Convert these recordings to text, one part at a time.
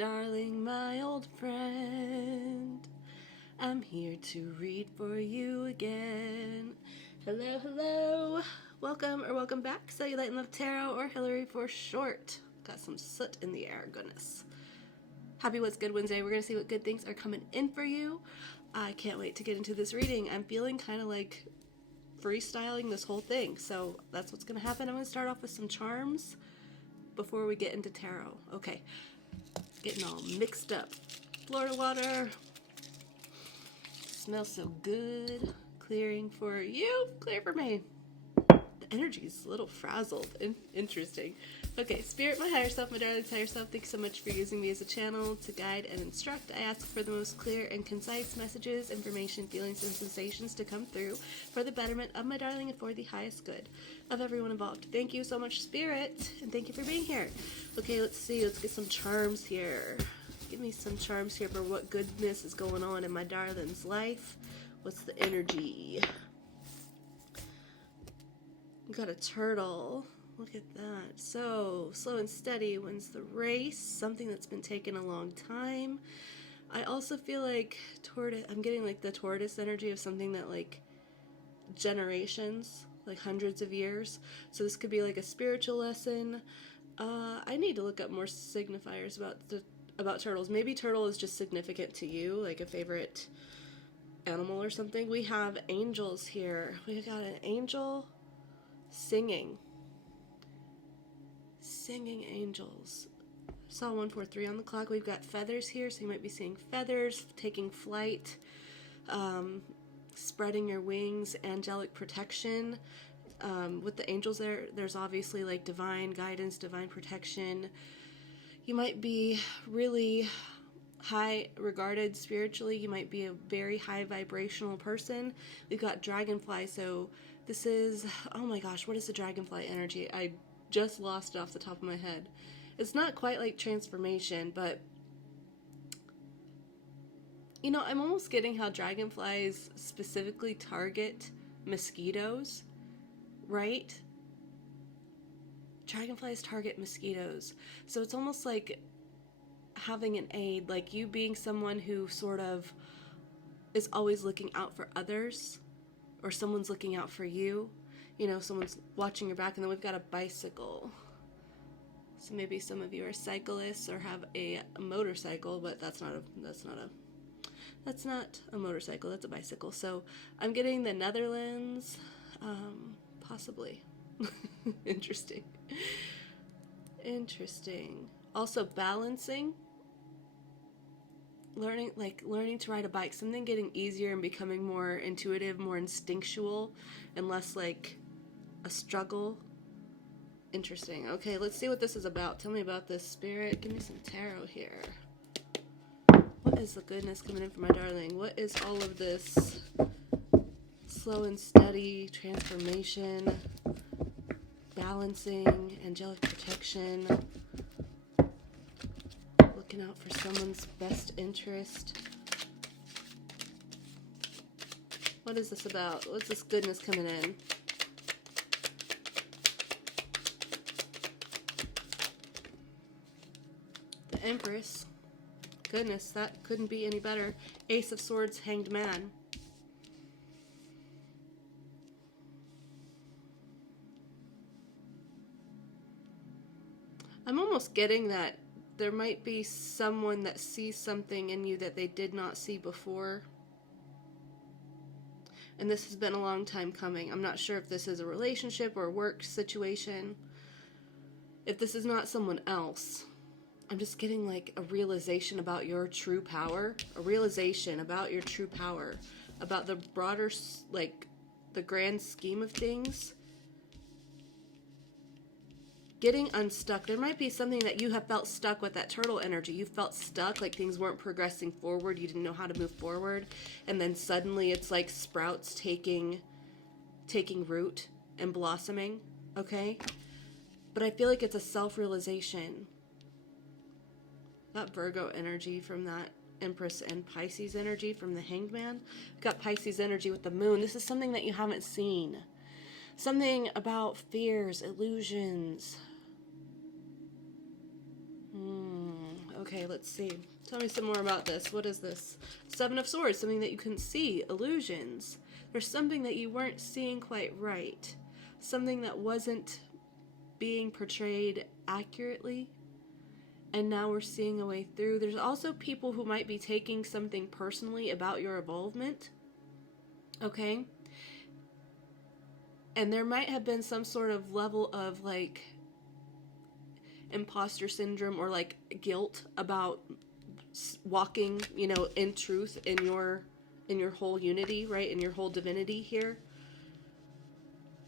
darling, my old friend. I'm here to read for you again. Hello, hello. Welcome or welcome back. Cellulite and Love Tarot, or Hillary for short. Got some soot in the air, goodness. Happy What's Good Wednesday. We're going to see what good things are coming in for you. I can't wait to get into this reading. I'm feeling kind of like freestyling this whole thing, so that's what's going to happen. I'm going to start off with some charms before we get into tarot. Okay, getting all mixed up. Florida water. Smells so good. Clearing for you, clear for me. The energy's a little frazzled and interesting. Okay, Spirit, my higher self, my darling's higher self, thanks so much for using me as a channel to guide and instruct. I ask for the most clear and concise messages, information, feelings, and sensations to come through for the betterment of my darling and for the highest good of everyone involved. Thank you so much, Spirit, and thank you for being here. Okay, let's see. Let's get some charms here. Give me some charms here for what goodness is going on in my darling's life. What's the energy? We got a turtle. Look at that. So, slow and steady wins the race. Something that's been taking a long time. I also feel like I'm getting like the tortoise energy of something that like generations, like hundreds of years. So this could be like a spiritual lesson. I need to look up more signifiers about turtles. Maybe turtle is just significant to you, like a favorite animal or something. We have angels here. We got an angel singing angels. Saw 143 on the clock. We've got feathers here, so you might be seeing feathers, taking flight, spreading your wings, angelic protection. With the angels there's obviously like divine guidance, divine protection. You might be really high regarded spiritually. You might be a very high vibrational person. We've got dragonfly, so this is, oh my gosh, what is the dragonfly energy? I just lost it off the top of my head. It's not quite like transformation, but you know, I'm almost getting how dragonflies specifically target mosquitoes, right? Dragonflies target mosquitoes. So it's almost like having an aid, like you being someone who sort of is always looking out for others, or someone's looking out for you. You know, someone's watching your back. And then we've got a bicycle. So maybe some of you are cyclists or have a motorcycle, but that's not a motorcycle, that's a bicycle. So I'm getting the Netherlands, possibly. Interesting. Also balancing, learning to ride a bike, something getting easier and becoming more intuitive, more instinctual, and less like a struggle. Interesting. Okay, let's see what this is about. Tell me about this, Spirit. Give me some tarot here. What is the goodness coming in for my darling? What is all of this slow and steady transformation, balancing, angelic protection, looking out for someone's best interest? What is this about? What's this goodness coming in? The Empress. Goodness, that couldn't be any better. Ace of Swords, Hanged Man. I'm almost getting that there might be someone that sees something in you that they did not see before. And this has been a long time coming. I'm not sure if this is a relationship or a work situation. If this is not someone else, I'm just getting like a realization about your true power. A realization about your true power. About the broader, like, the grand scheme of things. Getting unstuck. There might be something that you have felt stuck with, that turtle energy. You felt stuck, like things weren't progressing forward. You didn't know how to move forward. And then suddenly it's like sprouts taking root and blossoming. Okay? But I feel like it's a self-realization. Got Virgo energy from that Empress and Pisces energy from the Hanged Man. Got Pisces energy with the Moon. This is something that you haven't seen. Something about fears, illusions. Okay, let's see. Tell me some more about this. What is this? Seven of Swords, something that you couldn't see. Illusions. There's something that you weren't seeing quite right. Something that wasn't being portrayed accurately. And now we're seeing a way through. There's also people who might be taking something personally about your involvement. Okay? And there might have been some sort of level of like imposter syndrome or like guilt about walking, you know, in truth in your whole unity, right? In your whole divinity here.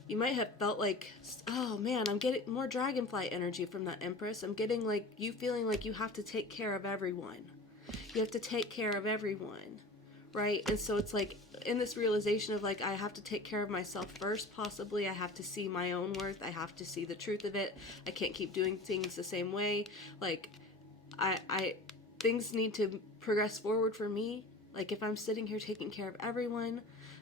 You might have felt like, oh man, I'm getting more dragonfly energy from that Empress. I'm getting like you feeling like you have to take care of everyone. You have to take care of everyone, right? And so it's like in this realization of like, I have to take care of myself first, possibly. I have to see my own worth. I have to see the truth of it. I can't keep doing things the same way. Like, things need to progress forward for me. Like, if I'm sitting here taking care of everyone,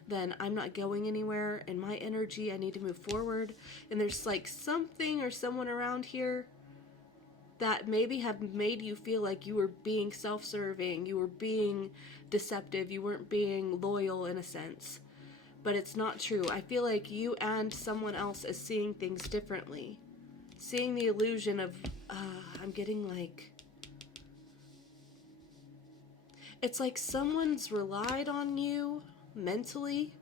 then I'm not going anywhere. In my energy, I need to move forward. And there's like something or someone around here that maybe have made you feel like you were being self-serving, you were being deceptive, you weren't being loyal in a sense. But it's not true. I feel like you and someone else is seeing things differently. Seeing the illusion of, I'm getting like, it's like someone's relied on you mentally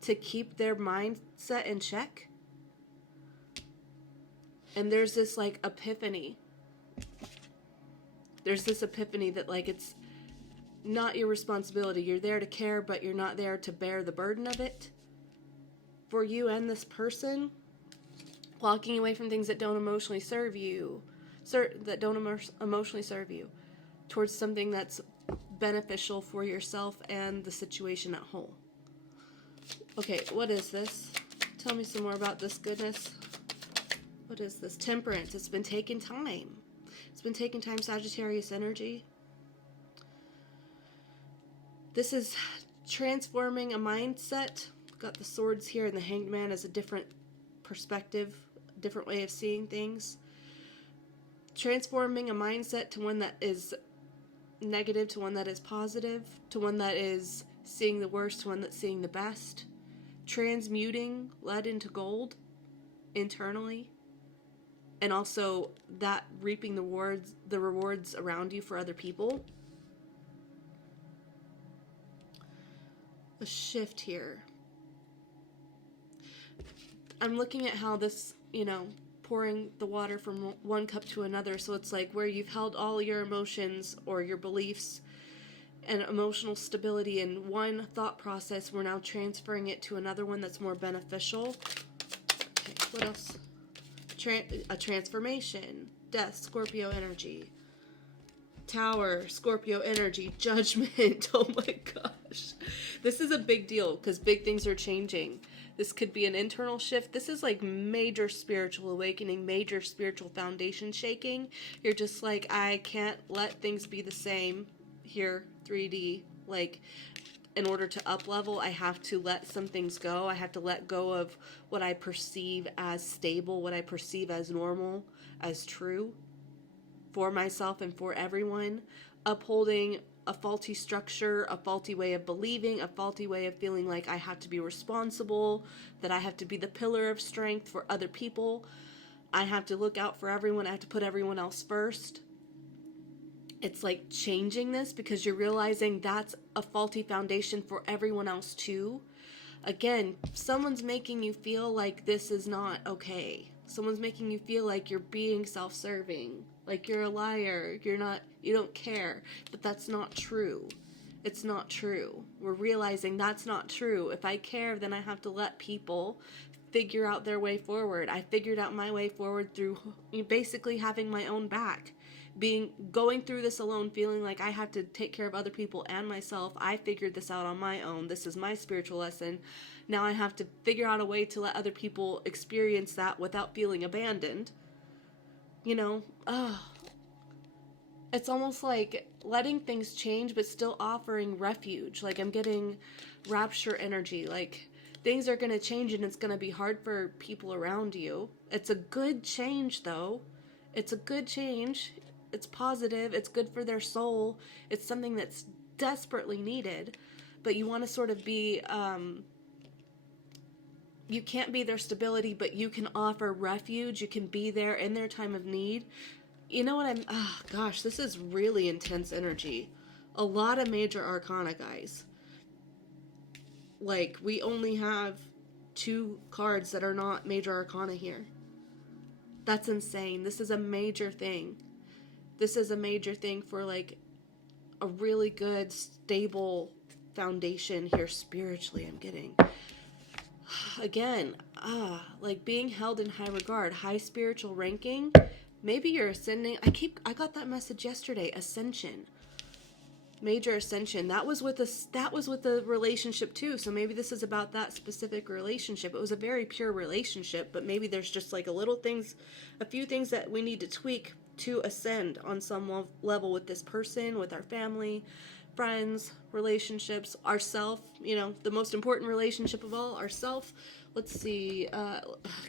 to keep their mindset in check. And there's this like epiphany. There's this epiphany that like it's not your responsibility. You're there to care, but you're not there to bear the burden of it. For you and this person, walking away from things that don't emotionally serve you, emotionally serve you, towards something that's beneficial for yourself and the situation at whole. Okay, what is this? Tell me some more about this goodness. What is this? Temperance. It's been taking time. It's been taking time, Sagittarius energy. This is transforming a mindset. Got the swords here, and the Hanged Man as a different perspective, different way of seeing things. Transforming a mindset to one that is negative, to one that is positive, to one that is seeing the worst, to one that's seeing the best. Transmuting lead into gold internally. And also that reaping the rewards around you for other people. A shift here. I'm looking at how this, you know, pouring the water from one cup to another. So it's like where you've held all your emotions or your beliefs and emotional stability in one thought process, we're now transferring it to another one that's more beneficial. Okay, what else? A transformation. Death, Scorpio energy. Tower, Scorpio energy. Judgment. Oh my gosh. This is a big deal because big things are changing. This could be an internal shift. This is like major spiritual awakening, major spiritual foundation shaking. You're just like, I can't let things be the same here, 3D. Like, in order to up level, I have to let some things go. I have to let go of what I perceive as stable, what I perceive as normal, as true for myself and for everyone. Upholding a faulty structure, a faulty way of believing, a faulty way of feeling like I have to be responsible, that I have to be the pillar of strength for other people. I have to look out for everyone. I have to put everyone else first. It's like changing this because you're realizing that's a faulty foundation for everyone else too. Again, someone's making you feel like this is not okay. Someone's making you feel like you're being self-serving, like you're a liar, you don't care, but that's not true. It's not true. We're realizing that's not true. If I care, then I have to let people figure out their way forward. I figured out my way forward through basically having my own back. Going through this alone, feeling like I have to take care of other people and myself. I figured this out on my own. This is my spiritual lesson. Now I have to figure out a way to let other people experience that without feeling abandoned. You know, it's almost like letting things change but still offering refuge. Like I'm getting rapture energy. Like things are going to change and it's going to be hard for people around you. It's a good change though. It's a good change. it's positive, it's good for their soul, it's something that's desperately needed, but you want to sort of be, you can't be their stability, but you can offer refuge, you can be there in their time of need. You know what oh gosh, this is really intense energy. A lot of major arcana, guys. Like, we only have 2 cards that are not major arcana here. That's insane. This is a major thing. This is a major thing for, like, a really good, stable foundation here spiritually, I'm getting. Again, like being held in high regard, high spiritual ranking. Maybe you're ascending. I got that message yesterday. Ascension. Major ascension. That was with the relationship too. So maybe this is about that specific relationship. It was a very pure relationship, but maybe there's just like a few things that we need to tweak to ascend on some level with this person, with our family, friends, relationships, ourself, the most important relationship of all, ourself. Let's see,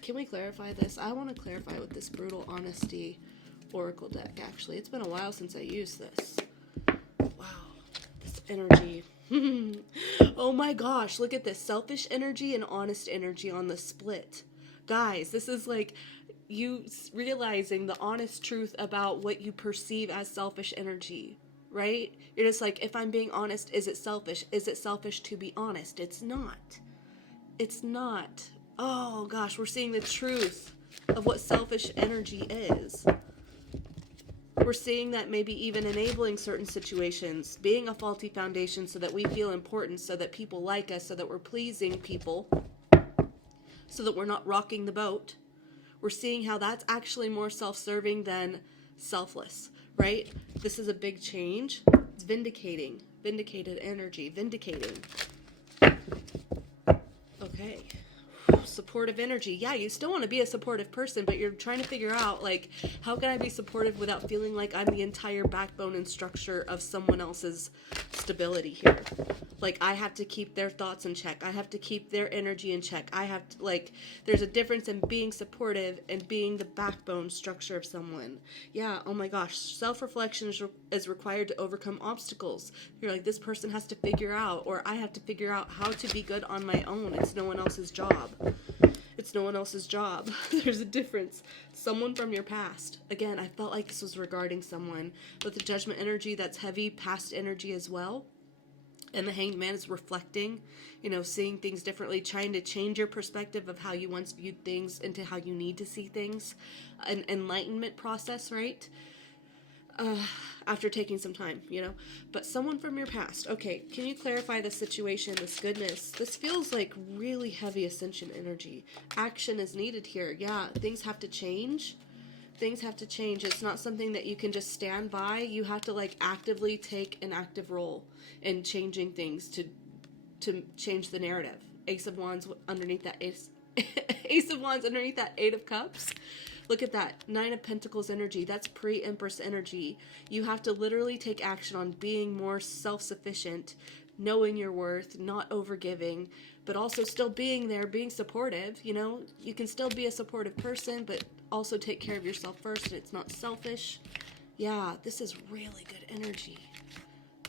can we clarify this? I want to clarify with this Brutal Honesty Oracle deck, actually. It's been a while since I used this. Wow, this energy. Oh my gosh, look at this. Selfish energy and honest energy on the split. Guys, this is like you realizing the honest truth about what you perceive as selfish energy, right? You're just like, if I'm being honest, is it selfish? Is it selfish to be honest? It's not. It's not. Oh gosh, we're seeing the truth of what selfish energy is. We're seeing that maybe even enabling certain situations, being a faulty foundation so that we feel important, so that people like us, so that we're pleasing people, so that we're not rocking the boat. We're seeing how that's actually more self-serving than selfless, right? This is a big change. It's vindicating. Vindicated energy. Vindicating. Okay. Supportive energy. Yeah, you still want to be a supportive person, but you're trying to figure out, like, how can I be supportive without feeling like I'm the entire backbone and structure of someone else's stability here? Like, I have to keep their thoughts in check. I have to keep their energy in check. I have to, like, there's a difference in being supportive and being the backbone structure of someone. Yeah, oh my gosh. Self-reflection is required to overcome obstacles. You're like, this person has to figure out, or I have to figure out how to be good on my own. It's no one else's job. It's no one else's job. There's a difference. Someone from your past. Again, I felt like this was regarding someone. With the Judgment energy, that's heavy past energy as well. And the Hanged Man is reflecting, seeing things differently, trying to change your perspective of how you once viewed things into how you need to see things. An enlightenment process, right? After taking some time, But someone from your past. Okay, can you clarify the situation, this goodness? This feels like really heavy ascension energy. Action is needed here. Yeah, things have to change. Things have to change. It's not something that you can just stand by. You have to, like, actively take an active role in changing things to change the narrative. Ace of Wands underneath that Ace of Wands underneath that Eight of Cups. Look at that. 9 of Pentacles energy. That's pre-Empress energy. You have to literally take action on being more self-sufficient, knowing your worth, not overgiving, but also still being there, being supportive. You can still be a supportive person, but also take care of yourself first, and it's not selfish. Yeah, this is really good energy.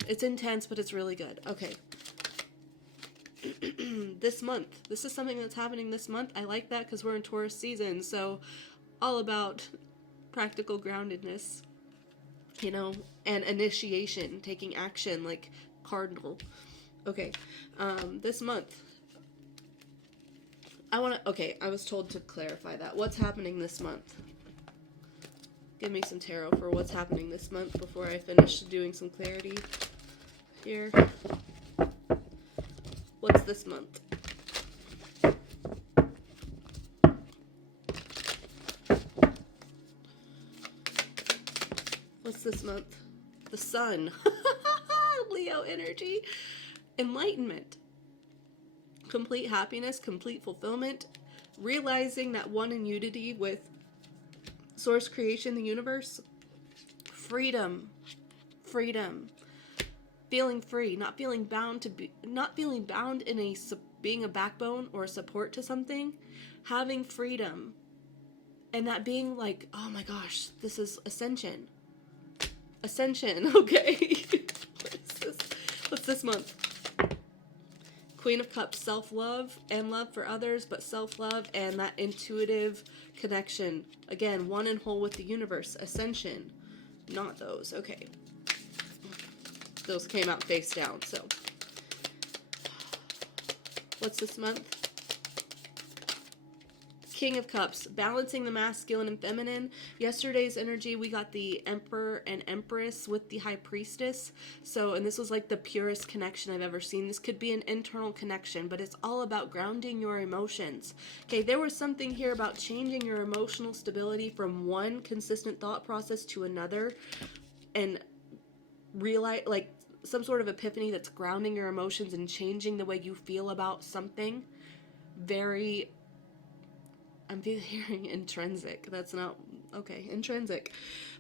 It's intense, but it's really good. Okay. This month. This is something that's happening this month. I like that because we're in Taurus season, so all about practical groundedness, and initiation, taking action, like cardinal. Okay, this month, I was told to clarify that. What's happening this month? Give me some tarot for what's happening this month before I finish doing some clarity here. What's this month? What's this month? The Sun. Leo energy. Enlightenment. Complete happiness, complete fulfillment. Realizing that one in unity with source, creation, the universe. Freedom. Freedom. Feeling free, not feeling bound in being a backbone or a support to something. Having freedom. And that being like, oh my gosh, this is ascension. Ascension. Okay. What is this? What's this month? Queen of Cups, self-love and love for others, but self-love and that intuitive connection. Again, one and whole with the universe. Ascension. Not those. Okay. Those came out face down, so. What's this month? King of Cups, balancing the masculine and feminine. Yesterday's energy, we got the Emperor and Empress with the High Priestess. So, and this was like the purest connection I've ever seen. This could be an internal connection, but it's all about grounding your emotions. Okay, there was something here about changing your emotional stability from one consistent thought process to another, and realize, like, some sort of epiphany that's grounding your emotions and changing the way you feel about something. I'm hearing intrinsic. That's not, okay, intrinsic.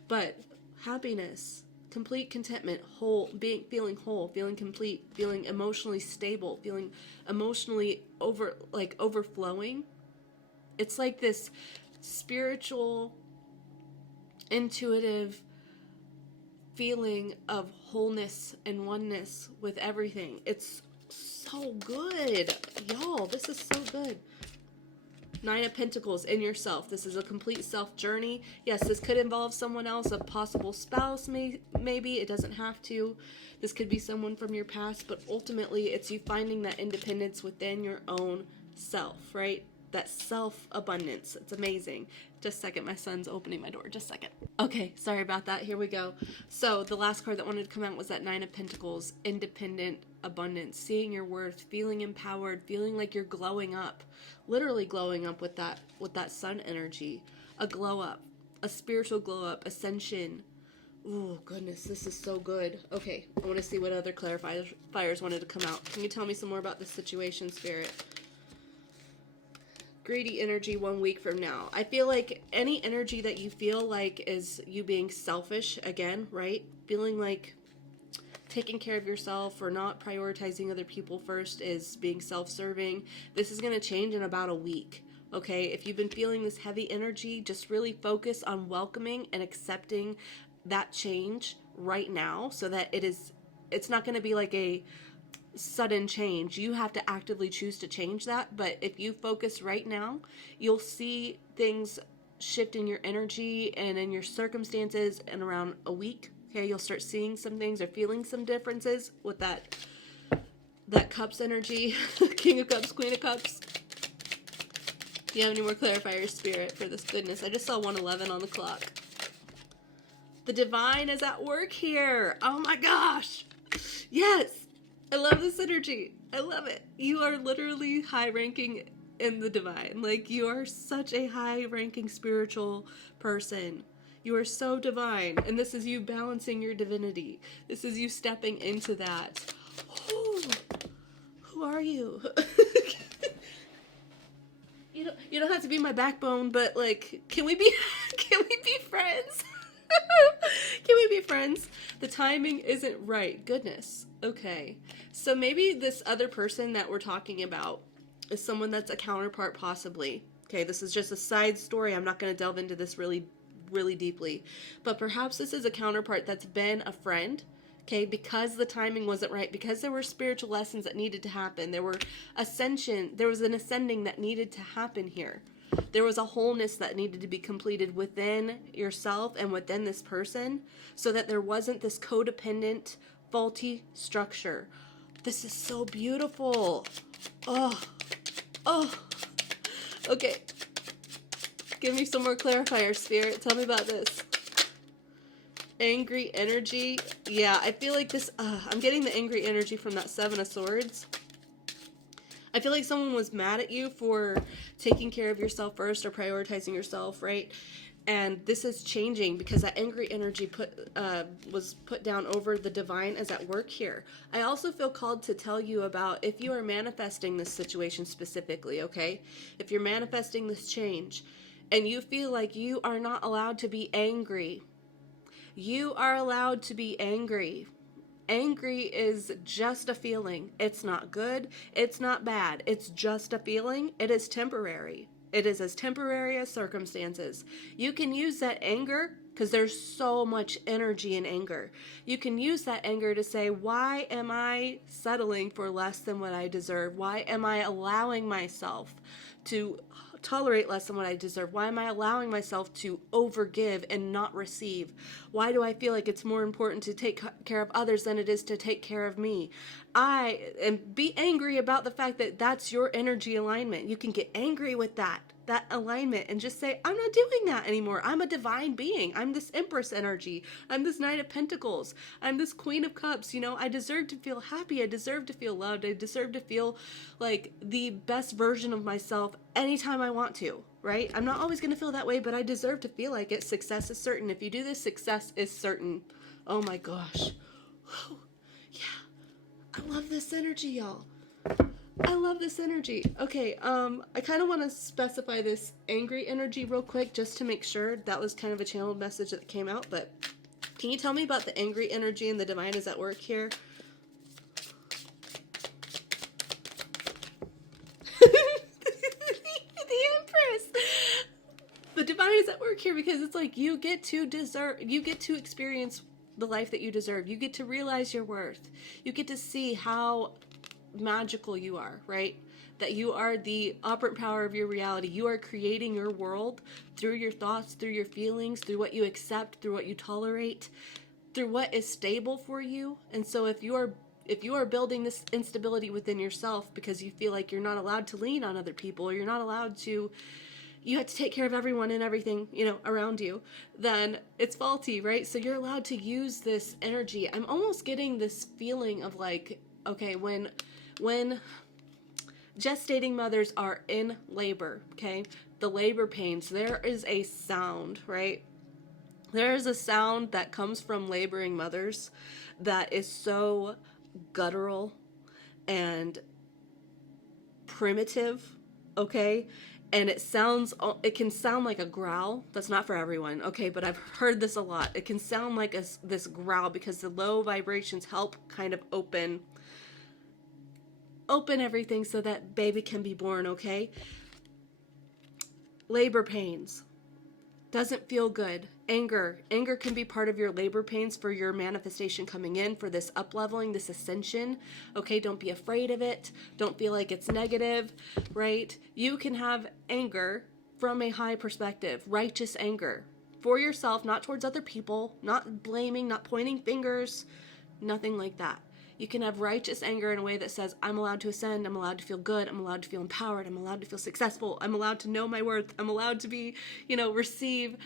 But happiness, complete contentment, feeling whole, feeling complete, feeling emotionally stable, feeling emotionally overflowing. It's like this spiritual, intuitive feeling of wholeness and oneness with everything. It's so good. Y'all, this is so good. Nine of Pentacles in yourself. This is a complete self journey. Yes, this could involve someone else, a possible spouse, maybe. It doesn't have to. This could be someone from your past, but ultimately it's you finding that independence within your own self, right? That self-abundance. It's amazing. Just a second, my son's opening my door. Just a second. Okay, sorry about that. Here we go. So the last card that wanted to come out was that Nine of Pentacles, independent abundance, seeing your worth, feeling empowered, feeling like you're glowing up, literally glowing up with that sun energy, a glow up, a spiritual glow up, ascension. Oh goodness, this is so good. Okay, I want to see what other clarifiers wanted to come out. Can you tell me some more about this situation, Spirit? Greedy energy 1 week from now. I feel like any energy that you feel like is you being selfish again, right? Feeling like taking care of yourself or not prioritizing other people first is being self-serving. This is going to change in about a week. Okay, if you've been feeling this heavy energy, just really focus on welcoming and accepting that change right now, so that it's not going to be like a sudden change. You have to actively choose to change that. But if you focus right now, you'll see things shift in your energy and in your circumstances in around a week. Okay, you'll start seeing some things or feeling some differences with that Cups energy. King of Cups, Queen of Cups. Do you have any more clarifiers, Spirit, for this goodness? I just saw 111 on the clock. The divine is at work here. Oh my gosh. Yes. I love this energy. I love it. You are literally high-ranking in the divine. Like, you are such a high-ranking spiritual person. You are so divine. And this is you balancing your divinity. This is you stepping into that. Oh, who are you? You don't have to be my backbone, but like, can we be friends? Can we be friends? The timing isn't right. Goodness. Okay. So maybe this other person that we're talking about is someone that's a counterpart, possibly. Okay, this is just a side story. I'm not going to delve into this really, really deeply. But perhaps this is a counterpart that's been a friend. Okay, because the timing wasn't right, because there were spiritual lessons that needed to happen. There was an ascending that needed to happen here. There was a wholeness that needed to be completed within yourself and within this person, so that there wasn't this codependent, faulty structure. This is so beautiful. Oh. Okay. Give me some more clarifiers, Spirit. Tell me about this. Angry energy. Yeah, I feel like this, I'm getting the angry energy from that Seven of Swords. I feel like someone was mad at you for taking care of yourself first or prioritizing yourself, right? And this is changing because that angry energy was put down over the divine is at work here. I also feel called to tell you about if you are manifesting this situation specifically, okay? If you're manifesting this change and you feel like you are not allowed to be angry, you are allowed to be angry. Angry is just a feeling. It's not good. It's not bad. It's just a feeling. It is temporary. It is as temporary as circumstances. You can use that anger because there's so much energy in anger. You can use that anger to say, why am I settling for less than what I deserve? Why am I allowing myself to tolerate less than what I deserve? Why am I allowing myself to overgive and not receive? Why do I feel like it's more important to take care of others than it is to take care of me? And be angry about the fact that that's your energy alignment. You can get angry with that alignment and just say, I'm not doing that anymore. I'm a divine being. I'm this Empress energy. I'm this Knight of Pentacles. I'm this Queen of Cups. I deserve to feel happy. I deserve to feel loved. I deserve to feel like the best version of myself anytime I want to, right? I'm not always going to feel that way, but I deserve to feel like it. Success is certain. If you do this, success is certain. Oh my gosh. Yeah. I love this energy, y'all. I love this energy. Okay, I kind of want to specify this angry energy real quick just to make sure. That was kind of a channeled message that came out, but can you tell me about the angry energy and the divine is at work here? The Empress! The divine is at work here because it's like you get to experience the life that you deserve. You get to realize your worth. You get to see how magical you are, right? That you are the operant power of your reality. You are creating your world through your thoughts, through your feelings, through what you accept, through what you tolerate, through what is stable for you. And so if you are building this instability within yourself because you feel like you're not allowed to lean on other people, or you're not allowed to, you have to take care of everyone and everything, around you, then it's faulty, right? So you're allowed to use this energy. I'm almost getting this feeling of like, okay, when gestating mothers are in labor, okay, the labor pains, there is a sound, right? There is a sound that comes from laboring mothers that is so guttural and primitive, okay? And it can sound like a growl. That's not for everyone, okay? But I've heard this a lot. It can sound like this growl because the low vibrations help kind of open everything so that baby can be born, okay? Labor pains. Doesn't feel good. Anger can be part of your labor pains for your manifestation coming in, for this up-leveling, this ascension, okay? Don't be afraid of it. Don't feel like it's negative, right? You can have anger from a high perspective, righteous anger for yourself, not towards other people, not blaming, not pointing fingers, nothing like that. You can have righteous anger in a way that says, I'm allowed to ascend, I'm allowed to feel good, I'm allowed to feel empowered, I'm allowed to feel successful, I'm allowed to know my worth, I'm allowed to be, receive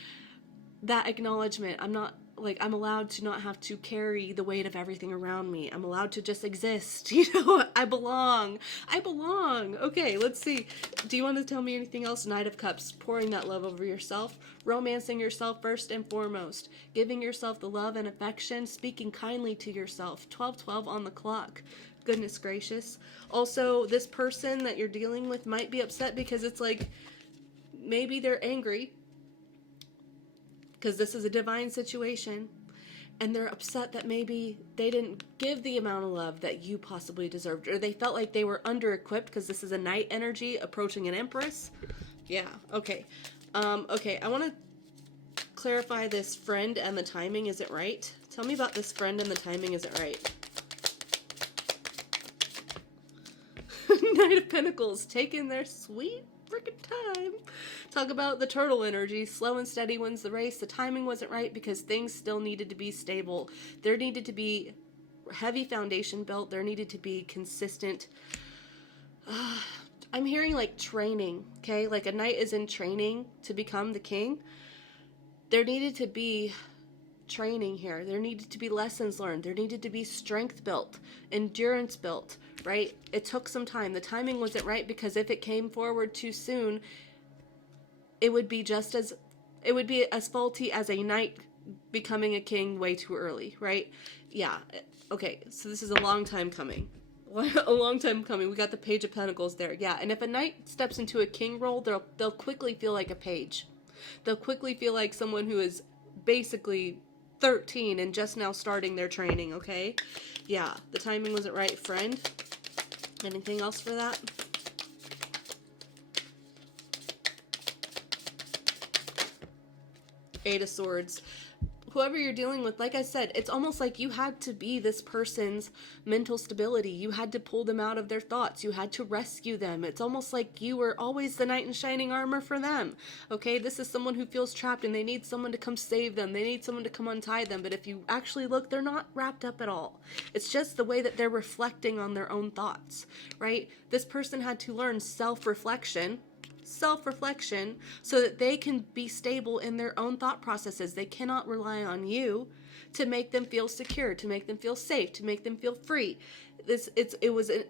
that acknowledgement. I'm allowed to not have to carry the weight of everything around me. I'm allowed to just exist. I belong. Okay, let's see. Do you want to tell me anything else? Knight of Cups, pouring that love over yourself, romancing yourself first and foremost, giving yourself the love and affection, speaking kindly to yourself. 12:12 on the clock. Goodness gracious. Also, this person that you're dealing with might be upset because it's like, maybe they're angry because this is a divine situation, and they're upset that maybe they didn't give the amount of love that you possibly deserved, or they felt like they were under-equipped because this is a Knight energy approaching an Empress. Yeah, okay. Okay, I want to clarify this friend and the timing. Is it right? Tell me about this friend and the timing. Is it right? Knight of Pentacles, taking their sweet freaking time. Talk about the turtle energy. Slow and steady wins the race. The timing wasn't right because things still needed to be stable. There needed to be heavy foundation built. There needed to be consistent. I'm hearing like training, okay? Like a knight is in training to become the king. There needed to be training here. There needed to be lessons learned. There needed to be strength built, endurance built, right? It took some time. The timing wasn't right because if it came forward too soon, it would be as faulty as a knight becoming a king way too early, right? Yeah. Okay, so this is a long time coming. A long time coming. We got the Page of Pentacles there. Yeah, and if a knight steps into a king role, they'll quickly feel like a page. They'll quickly feel like someone who is basically 13 and just now starting their training, okay? Yeah, the timing wasn't right, friend. Anything else for that? Eight of Swords. Whoever you're dealing with, like I said, it's almost like you had to be this person's mental stability. You had to pull them out of their thoughts. You had to rescue them. It's almost like you were always the knight in shining armor for them. Okay, this is someone who feels trapped and they need someone to come save them. They need someone to come untie them. But if you actually look, they're not wrapped up at all. It's just the way that they're reflecting on their own thoughts, right? This person had to learn self-reflection so that they can be stable in their own thought processes. They cannot rely on you to make them feel secure, to make them feel safe, to make them feel free. It was a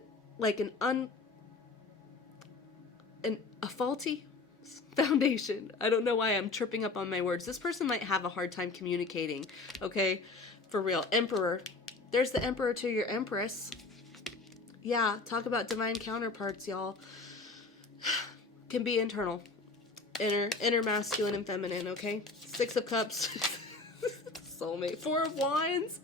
faulty foundation. I don't know why I'm tripping up on my words. This person might have a hard time communicating, okay? For real. Emperor. There's the Emperor to your Empress. Yeah, talk about divine counterparts, y'all. Can be internal. Inner masculine and feminine, okay? Six of Cups. Soulmate. Four of Wands.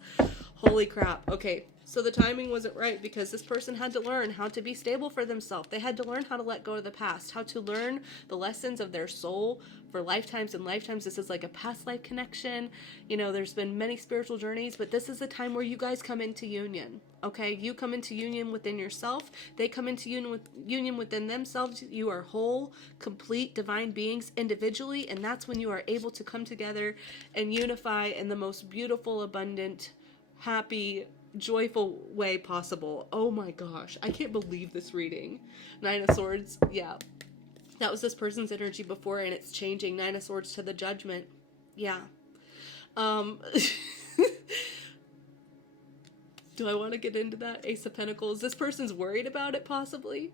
Holy crap. Okay, so the timing wasn't right because this person had to learn how to be stable for themselves. They had to learn how to let go of the past, how to learn the lessons of their soul for lifetimes and lifetimes. This is like a past life connection. You know, there's been many spiritual journeys, but this is a time where you guys come into union. Okay, you come into union within yourself. They come into union within themselves. You are whole, complete, divine beings individually, and that's when you are able to come together and unify in the most beautiful, abundant, happy, joyful way possible. Oh my gosh, I can't believe this reading. Nine of Swords, yeah. That was this person's energy before, and it's changing. Nine of Swords to the Judgment. Yeah. Do I want to get into that? Ace of Pentacles. This person's worried about it, possibly.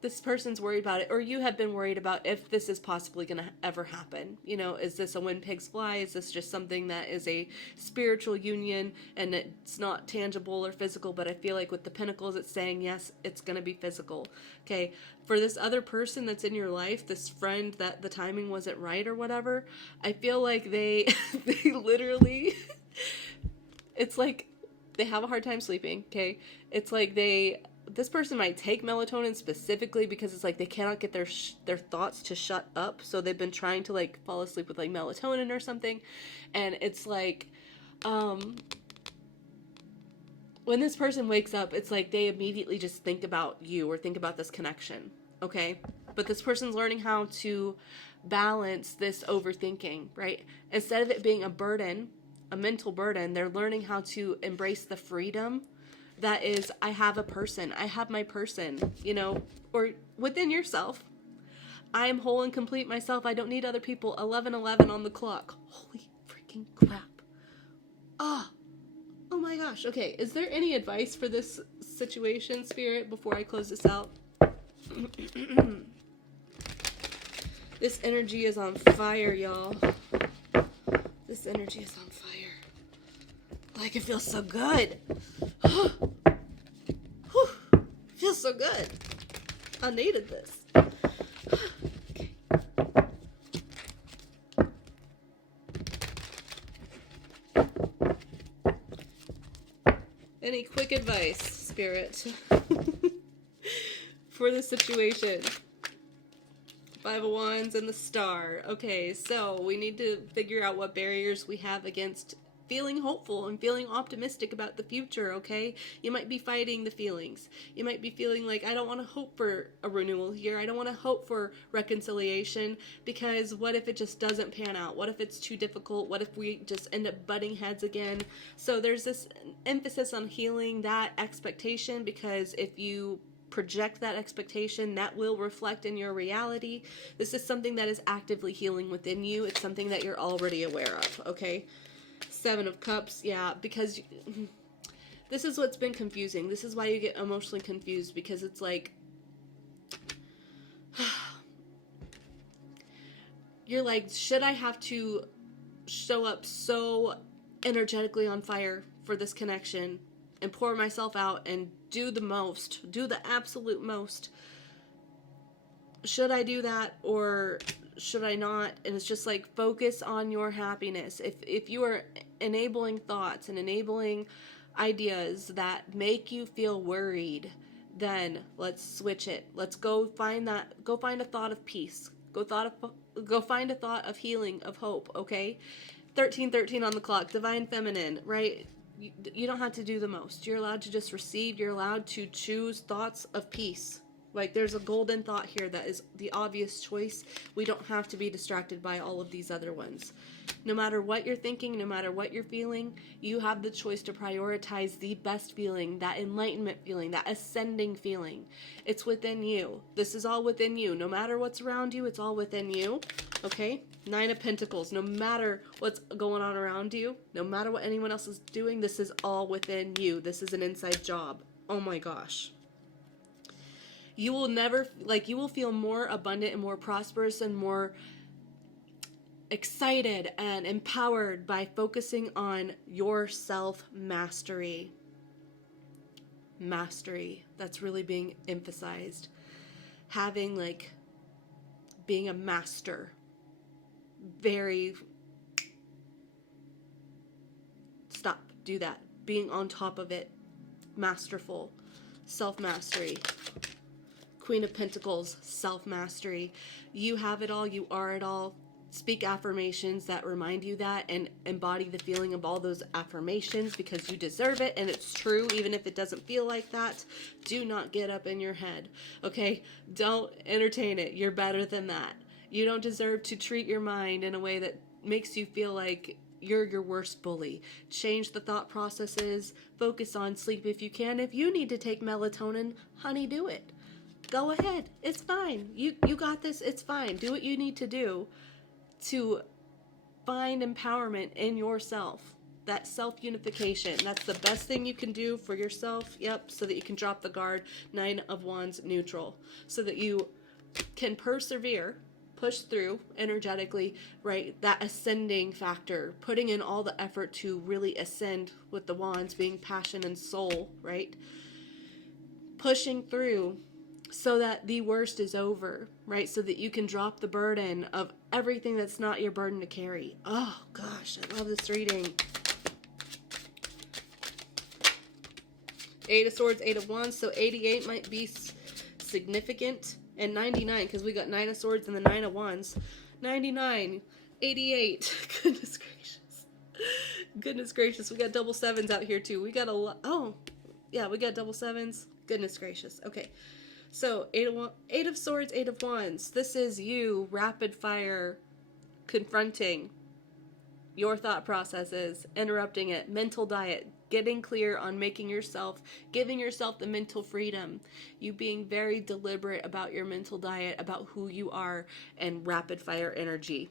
This person's worried about it, or you have been worried about if this is possibly going to ever happen. You know, is this a when pigs fly? Is this just something that is a spiritual union and it's not tangible or physical? But I feel like with the Pentacles, it's saying, yes, it's going to be physical. Okay, for this other person that's in your life, this friend that the timing wasn't right or whatever, I feel like they literally, it's like they have a hard time sleeping, okay? It's like this person might take melatonin specifically because it's like they cannot get their thoughts to shut up. So they've been trying to like fall asleep with like melatonin or something. And it's like, when this person wakes up, it's like they immediately just think about you or think about this connection. Okay. But this person's learning how to balance this overthinking, right? Instead of it being a burden, a mental burden, they're learning how to embrace the freedom that is, I have a person, I have my person, you know, or within yourself. I am whole and complete myself. I don't need other people. 11:11 on the clock. Holy freaking crap. Oh my gosh. Okay, is there any advice for this situation, Spirit, before I close this out? This energy is on fire, y'all. This energy is on fire. Like, it feels so good. Feels so good. I needed this. Okay. Any quick advice, Spirit, for this situation? Five of Wands and the Star. Okay, so we need to figure out what barriers we have against feeling hopeful and feeling optimistic about the future, okay? You might be fighting the feelings. You might be feeling like, I don't want to hope for a renewal here. I don't want to hope for reconciliation because what if it just doesn't pan out? What if it's too difficult? What if we just end up butting heads again? So there's this emphasis on healing that expectation because if you project that expectation, that will reflect in your reality. This is something that is actively healing within you. It's something that you're already aware of, okay? Seven of Cups, yeah, because this is what's been confusing. This is why you get emotionally confused, because it's like, you're like, should I have to show up so energetically on fire for this connection and pour myself out and do the most, do the absolute most? Should I do that or should I not? And it's just like, focus on your happiness. If you are enabling thoughts and enabling ideas that make you feel worried, then let's switch it. Let's go find a thought of peace. Go find a thought of healing, of hope, okay? 1313 on the clock, divine feminine, right? You don't have to do the most. You're allowed to just receive. You're allowed to choose thoughts of peace. Like, there's a golden thought here that is the obvious choice. We don't have to be distracted by all of these other ones. No matter what you're thinking, no matter what you're feeling, you have the choice to prioritize the best feeling, that enlightenment feeling, that ascending feeling. It's within you. This is all within you. No matter what's around you, it's all within you. Okay? 9 of Pentacles. No matter what's going on around you, no matter what anyone else is doing, this is all within you. This is an inside job. Oh my gosh. You will never, you will feel more abundant and more prosperous and more excited and empowered by focusing on your self-mastery. Mastery. That's really being emphasized. Having, being a master. Very, stop, do that. Being on top of it. Masterful. Self-mastery. Queen of Pentacles, self-mastery. You have it all, you are it all. Speak affirmations that remind you that and embody the feeling of all those affirmations because you deserve it and it's true even if it doesn't feel like that. Do not get up in your head, okay? Don't entertain it. You're better than that. You don't deserve to treat your mind in a way that makes you feel like you're your worst bully. Change the thought processes. Focus on sleep if you can. If you need to take melatonin, honey, do it. Go ahead. It's fine. You got this. It's fine. Do what you need to do to find empowerment in yourself. That self-unification. That's the best thing you can do for yourself. Yep. So that you can drop the guard. 9 of Wands, neutral. So that you can persevere, push through energetically, right? That ascending factor. Putting in all the effort to really ascend with the wands being passion and soul, right? Pushing through so that the worst is over, right? So that you can drop the burden of everything that's not your burden to carry. Oh, gosh, I love this reading. 8 of Swords, 8 of Wands, so 88 might be significant. And 99, because we got 9 of Swords and the 9 of Wands. 99, 88, goodness gracious. Goodness gracious, we got double sevens out here too. We got a lot, oh, yeah, we got double sevens. Goodness gracious, okay. So, 8 of Swords, 8 of Wands. This is you rapid fire confronting your thought processes, interrupting it, mental diet, getting clear on giving yourself the mental freedom. You being very deliberate about your mental diet, about who you are, and rapid fire energy.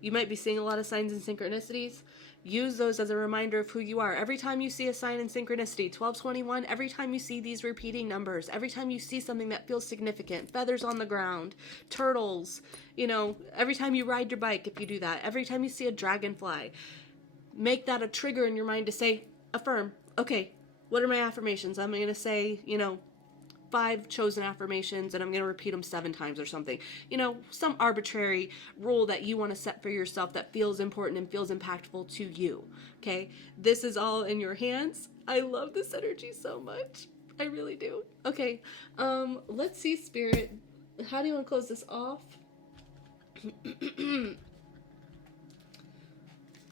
You might be seeing a lot of signs and synchronicities. Use those as a reminder of who you are. Every time you see a sign in synchronicity, 1221, every time you see these repeating numbers, every time you see something that feels significant, feathers on the ground, turtles, every time you ride your bike, if you do that, every time you see a dragonfly, make that a trigger in your mind to say, affirm, okay, what are my affirmations? I'm going to say, 5 chosen affirmations and I'm going to repeat them 7 times or something. Some arbitrary rule that you want to set for yourself that feels important and feels impactful to you. Okay. This is all in your hands. I love this energy so much. I really do. Okay. Let's see, Spirit. How do you want to close this off?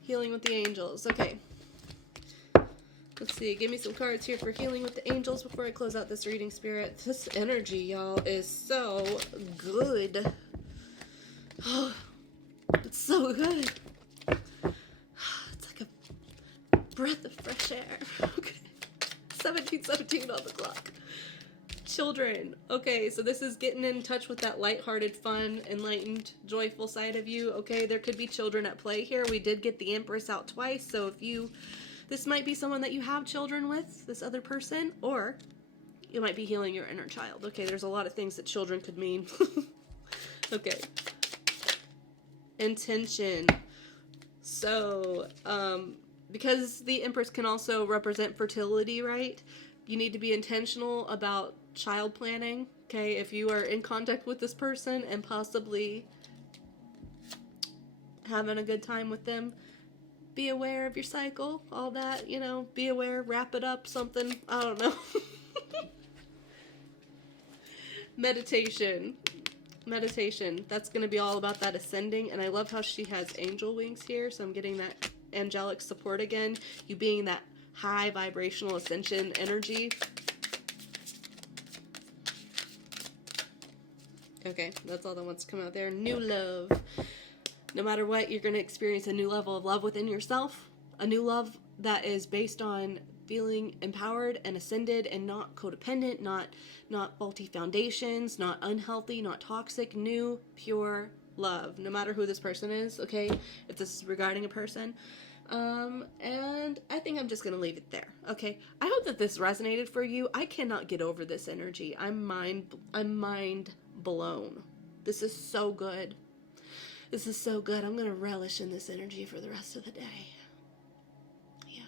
Healing with the angels. Okay. Let's see, give me some cards here for healing with the angels before I close out this reading, Spirit. This energy, y'all, is so good. Oh, it's so good. It's like a breath of fresh air. Okay. 17:17 on the clock. Children. Okay, so this is getting in touch with that lighthearted, fun, enlightened, joyful side of you. Okay, there could be children at play here. We did get the Empress out twice, so this might be someone that you have children with, this other person, or you might be healing your inner child. Okay, there's a lot of things that children could mean. Okay. Intention. So, because the Empress can also represent fertility, right? You need to be intentional about child planning. Okay, if you are in contact with this person and possibly having a good time with them, be aware of your cycle, all that, be aware, wrap it up, something, I don't know. Meditation. meditation. That's going to be all about that ascending. And I love how she has angel wings here. So I'm getting that angelic support again. You being that high vibrational ascension energy. Okay, that's all that wants to come out there. New love. No matter what, you're going to experience a new level of love within yourself. A new love that is based on feeling empowered and ascended and not codependent, not faulty foundations, not unhealthy, not toxic, new, pure love. No matter who this person is, okay? If this is regarding a person. And I think I'm just going to leave it there, okay? I hope that this resonated for you. I cannot get over this energy. I'm mind blown. This is so good. This is so good. I'm going to relish in this energy for the rest of the day. Yeah.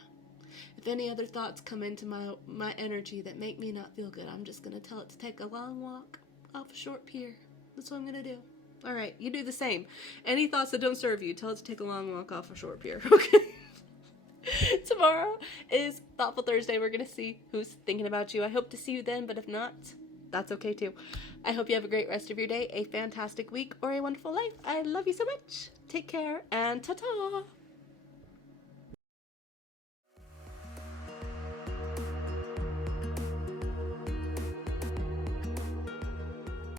If any other thoughts come into my energy that make me not feel good, I'm just going to tell it to take a long walk off a short pier. That's what I'm going to do. All right, you do the same. Any thoughts that don't serve you, tell it to take a long walk off a short pier, okay? Tomorrow is Thoughtful Thursday. We're going to see who's thinking about you. I hope to see you then, but if not, that's okay too. I hope you have a great rest of your day, a fantastic week, or a wonderful life. I love you so much. Take care, and ta-ta!